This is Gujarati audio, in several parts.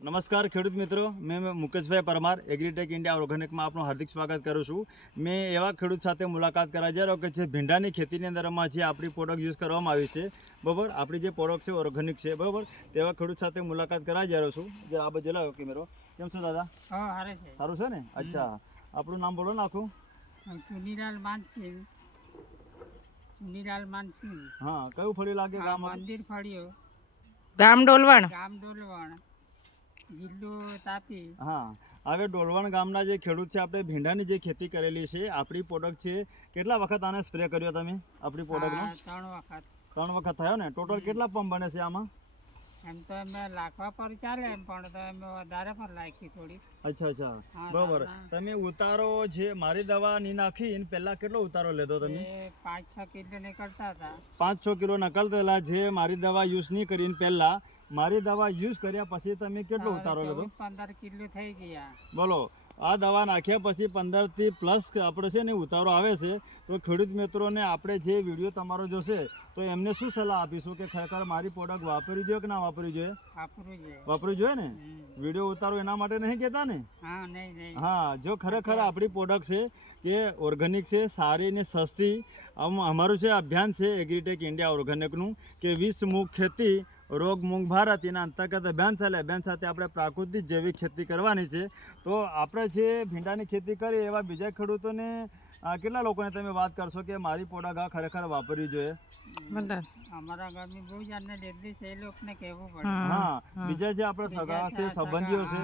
નમસ્કાર ખેડૂત મિત્રો મેં મુકેશભાઈ પરમાર એગ્રીટેક ઇન્ડિયા ઓર્ગેનિકમાં આપનું હાર્દિક સ્વાગત કરું છું. મેં એવા ખેડૂત સાથે મુલાકાત કરા જ્યારે કે જે ભીંડાની ખેતીની અંદરમાં જે આપણી પ્રોડક્ટ યુઝ કરવામાં આવી છે બરાબર? આપણી જે પ્રોડક્ટ છે ઓર્ગેનિક છે બરાબર? તેવા ખેડૂત સાથે મુલાકાત કરા જ્યારે રહ્યો છું. જે આ બધે લાવ્યો કેમેરો કેમ છો દાદા? હા હારે સારું છે ને? અચ્છા. આપણું નામ બોલો નાખું ચુનીલાલ માનસિંહ. ચુનીલાલ માનસિંહ. હા કયું ફળ્યું લાગે મંદિર ફળ્યું. ગામ ડોલવાણ. ગામ ડોલવણ. જિલ્લો તાપી. હા હવે ડોલવણ ગામના જે ખેડૂત છે આપણે ભીંડાની જે ખેતી કરેલી છે આપણી પ્રોડક્ટ છે કેટલા વખત આને સ્પ્રે કર્યો તમે આપણી પ્રોડક્ટનો ત્રણ વખત. ત્રણ વખત થયો ને? ટોટલ કેટલા પંપ બને છે આમાં? એમ તો અમે લાખવા પર ચાલે એમ પણ તો અમે વધારે પણ લાખી થોડી. અચ્છા અચ્છા. બરોબર. તમે ઉતારો જે મારી દવા ની નાખી પહેલા કેટલો ઉતારો લેતો તમે? પાંચ છ કિલો નીકળતા હતા. પાંચ છ કિલો નકલતેલા જે મારી દવા યુઝ નહીં કરીને પહેલા મારી દવા યુઝ કર્યા પછી તમે કેટલો ઉતારો લીધો? પંદર કિલો થઈ ગયા. બોલો આ દવા નાખ્યા પછી પંદરથી પ્લસ આપણે છે ને ઉતારો આવે છે તો ખેડૂત મિત્રોને આપણે જે વીડિયો તમારો જોશે તો એમને શું સલાહ આપીશું કે ખરેખર મારી પ્રોડક્ટ વાપરવી જોઈએ કે ના વાપરવી જોઈએ? વાપરવું જોઈએ. ને? વીડિયો ઉતારો એના માટે નહીં કહેતા ને? હા જો ખરેખર આપણી પ્રોડક્ટ છે કે ઓર્ગેનિક છે સારી ને સસ્તી અમારું જે અભિયાન છે એગ્રીટેક ઇન્ડિયા ઓર્ગેનિકનું કે વીસ મુખ ખેતી રોગ મૂંગ ભારત એના અંતર્ગત અભિયાન ચાલે અભિયાન સાથે આપણે પ્રાકૃતિક જૈવિક ખેતી કરવાની છે. તો આપણે જે ભીંડાની ખેતી કરીએ એવા બીજા ખેડૂતોને કેટલા લોકોને તમે વાત કરશો કે મારી પોડા ઘા ખરેખર વાપરવી જોઈએ? અમારા ગામની બહુ જાતને લીધી છે એ લોકોને કહેવું પડે. હા. બીજા જે આપણે સગા છે સંબંધીઓ છે.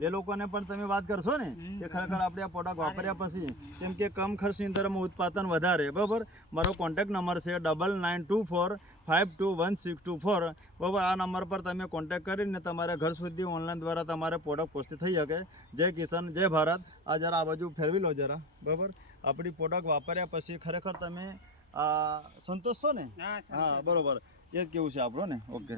એ લોકોને પણ તમે વાત કરશો ને. કે ખરેખર આપણે આ પ્રોડક્ટ વાપર્યા પછી કેમ કે કમ ખર્ચની અંદરમાં ઉત્પાદન વધારે બરાબર? મારો કોન્ટેક્ટ નંબર છે double nine two four five two one six two four બરાબર? આ નંબર પર તમે કોન્ટેક્ટ કરીને તમારે ઘર સુધી ઓનલાઈન દ્વારા તમારે પ્રોડક્ટ પહોંચતી થઈ શકે. જય કિશન જય ભારત. આ જરા આ બાજુ ફેરવી લો જરા બરાબર? આપણી પ્રોડક્ટ વાપર્યા પછી ખરેખર તમે સંતોષ છો ને? હા બરોબર. એ જ કેવું છે આપણું ને? ઓકે